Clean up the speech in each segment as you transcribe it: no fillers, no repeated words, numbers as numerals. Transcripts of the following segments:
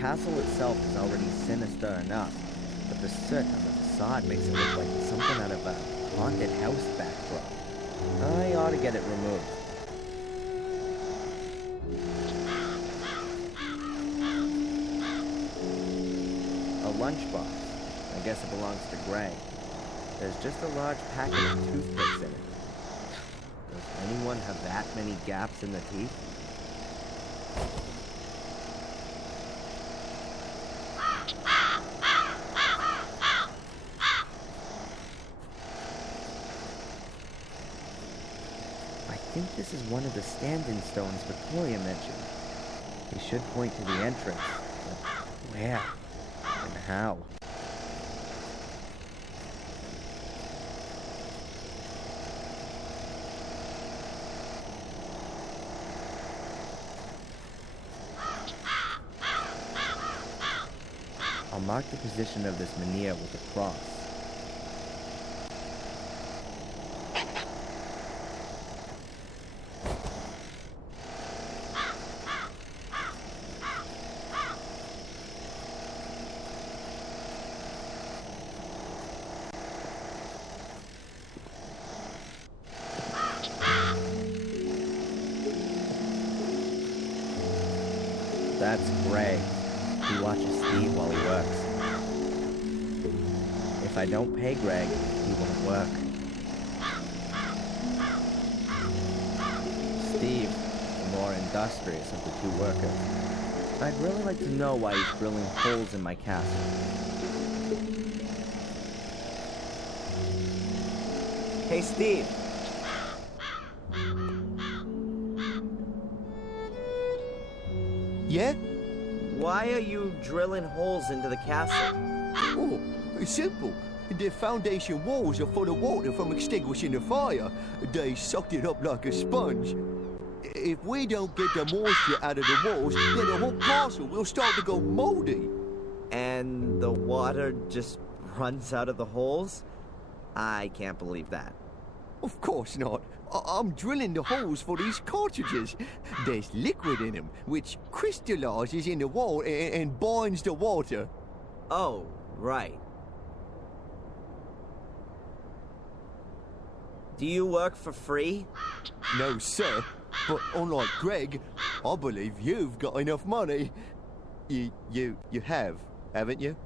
castle itself is already sinister enough, but the soot on the facade makes it look like something out of a haunted house backdrop. I ought to get it removed. A lunchbox. I guess it belongs to Greg. There's just a large packet of toothpicks in it. Does anyone have that many gaps in the teeth? I think this is one of the stand-in stones Victoria mentioned. We should point to the entrance, but where and how? I'll mark the position of this menhir with a cross. That's Greg. He watches Steve while he works. If I don't pay Greg, he won't work. Steve, the more industrious of the two workers. I'd really like to know why he's drilling holes in my castle. Hey, Steve. Yeah? Why are you drilling holes into the castle? Oh, it's simple. The foundation walls are full of water from extinguishing the fire. They sucked it up like a sponge. If we don't get the moisture out of the walls, then the whole castle will start to go moldy. And the water just runs out of the holes? I can't believe that. Of course not. I'm drilling the holes for these cartridges. There's liquid in them, which crystallizes in the wall and binds the water. Oh, right. Do you work for free? No, sir. But unlike Greg, I believe you've got enough money. You have, haven't you?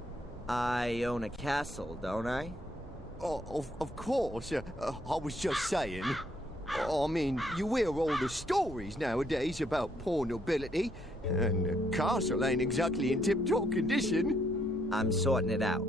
I own a castle, don't I? Oh, of course. I was just saying. I mean, you hear all the stories nowadays about poor nobility, and the castle ain't exactly in tip-top condition. I'm sorting it out.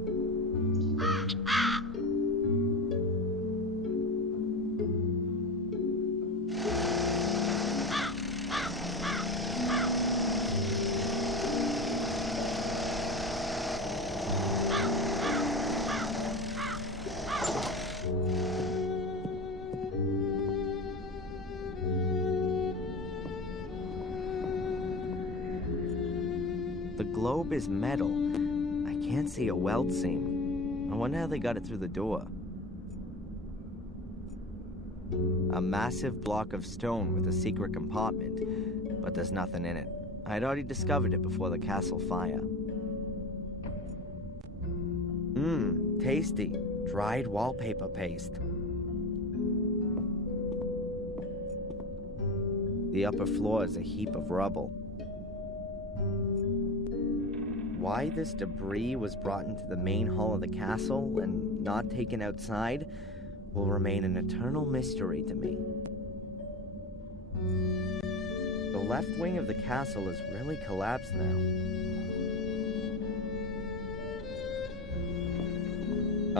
The globe is metal. I can't see a weld seam. I wonder how they got it through the door. A massive block of stone with a secret compartment, but there's nothing in it. I'd already discovered it before the castle fire. Tasty. Dried wallpaper paste. The upper floor is a heap of rubble. Why this debris was brought into the main hall of the castle and not taken outside will remain an eternal mystery to me. The left wing of the castle is really collapsed now.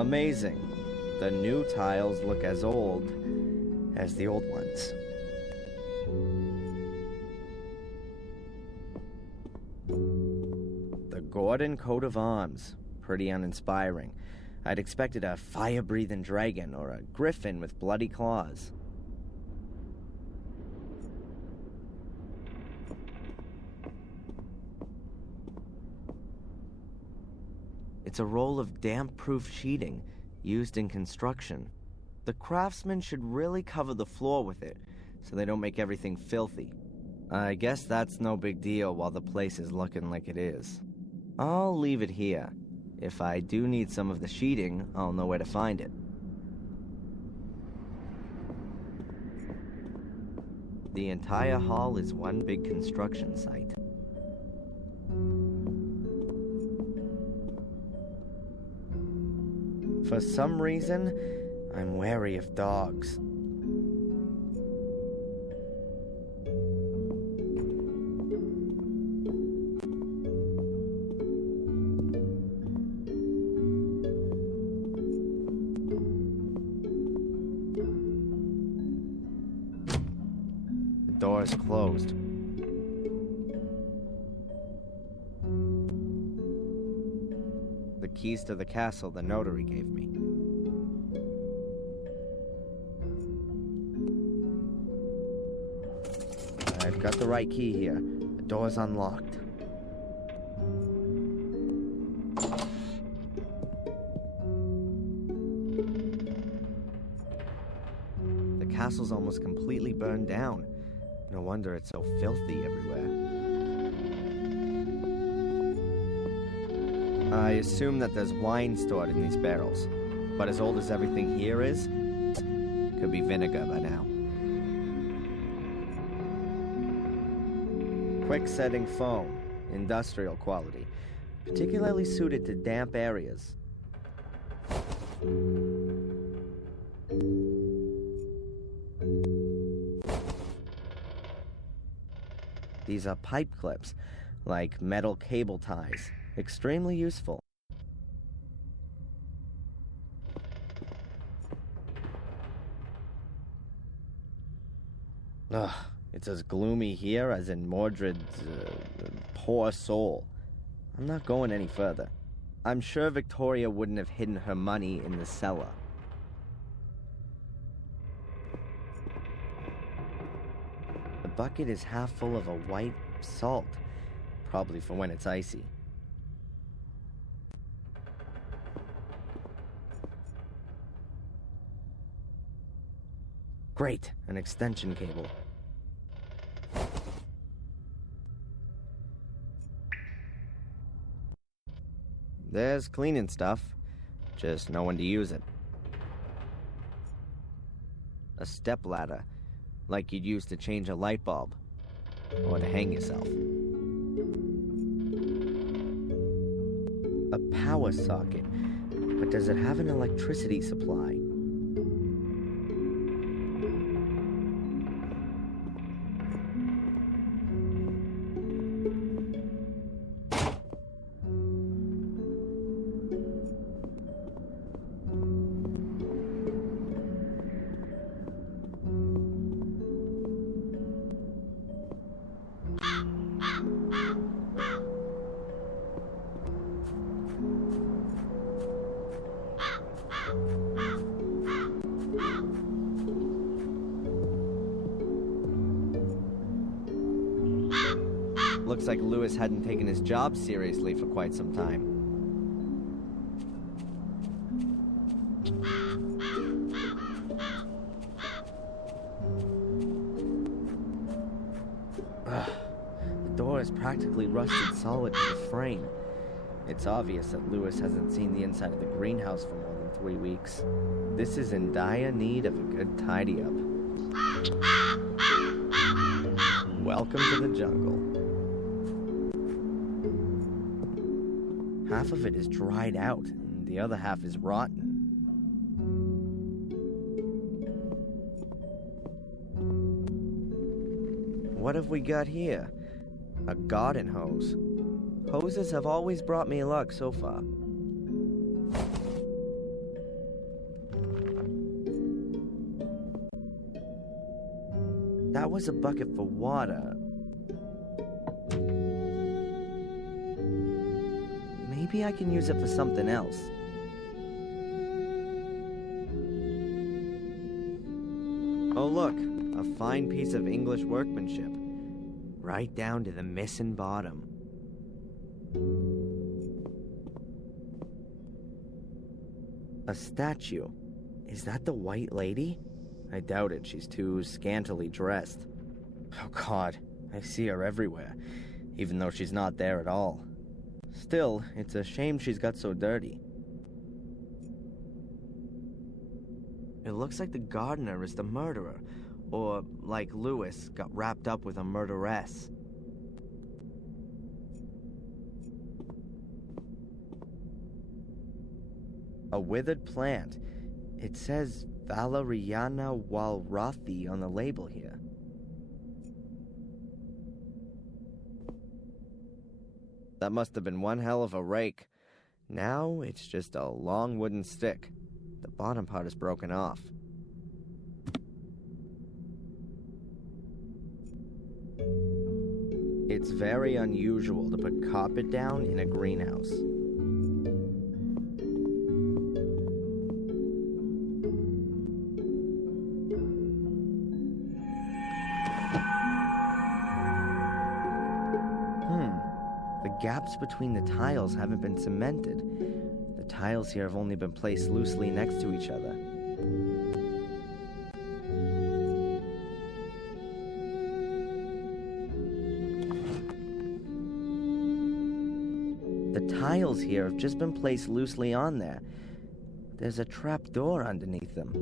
Amazing. The new tiles look as old as the old ones. Gordon coat of arms. Pretty uninspiring. I'd expected a fire-breathing dragon or a griffin with bloody claws. It's a roll of damp-proof sheeting used in construction. The craftsmen should really cover the floor with it so they don't make everything filthy. I guess that's no big deal while the place is looking like it is. I'll leave it here. If I do need some of the sheeting, I'll know where to find it. The entire hall is one big construction site. For some reason, I'm wary of dogs. The door is closed. The keys to the castle the notary gave me. I've got the right key here. The door's unlocked. The castle's almost completely burned down. No wonder it's so filthy everywhere. I assume that there's wine stored in these barrels, but as old as everything here is, could be vinegar by now. Quick setting foam, industrial quality, particularly suited to damp areas. These are pipe clips, like metal cable ties. Extremely useful. Ugh, it's as gloomy here as in Mordred's poor soul. I'm not going any further. I'm sure Victoria wouldn't have hidden her money in the cellar. The bucket is half full of a white salt, probably for when it's icy. Great, an extension cable. There's cleaning stuff, just no one to use it. A step ladder, like you'd use to change a light bulb, or to hang yourself. A power socket, but does it have an electricity supply? Looks like Lewis hadn't taken his job seriously for quite some time. Ugh. The door is practically rusted solid to the frame. It's obvious that Lewis hasn't seen the inside of the greenhouse for more than 3 weeks. This is in dire need of a good tidy-up. Welcome to the jungle. Half of it is dried out, and the other half is rotten. What have we got here? A garden hose. Hoses have always brought me luck so far. That was a bucket for water. Maybe I can use it for something else. Oh look, a fine piece of English workmanship. Right down to the missing bottom. A statue. Is that the White Lady? I doubt it, she's too scantily dressed. Oh God, I see her everywhere, even though she's not there at all. Still, it's a shame she's got so dirty. It looks like the gardener is the murderer, or, like Lewis, got wrapped up with a murderess. A withered plant. It says Valeriana walrathi on the label here. That must have been one hell of a rake. Now it's just a long wooden stick. The bottom part is broken off. It's very unusual to put carpet down in a greenhouse. The gaps between the tiles haven't been cemented. The tiles here have only been placed loosely next to each other. The tiles here have just been placed loosely on there. There's a trap door underneath them.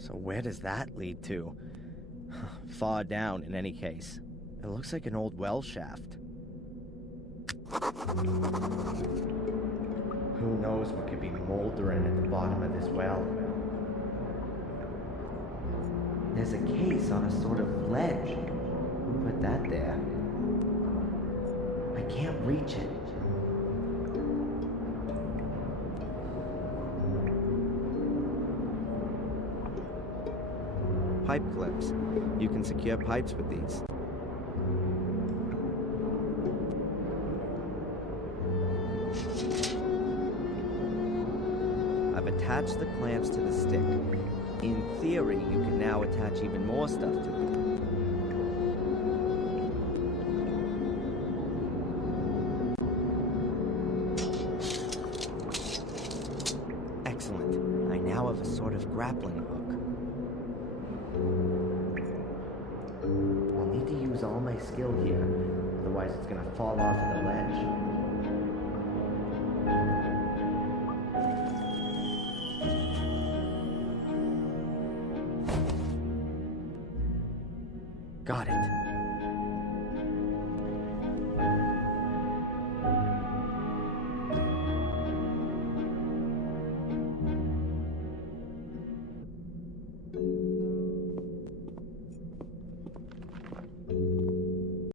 So where does that lead to? Far down, in any case. It looks like an old well shaft. Who knows what could be moldering at the bottom of this well? There's a case on a sort of ledge. Who put that there? I can't reach it. Pipe clips. You can secure pipes with these. I've attached the clamps to the stick. In theory, you can now attach even more stuff to it. Excellent. I now have a sort of grappling hook. I'll need to use all my skill here, otherwise it's gonna fall off of the ledge. Got it.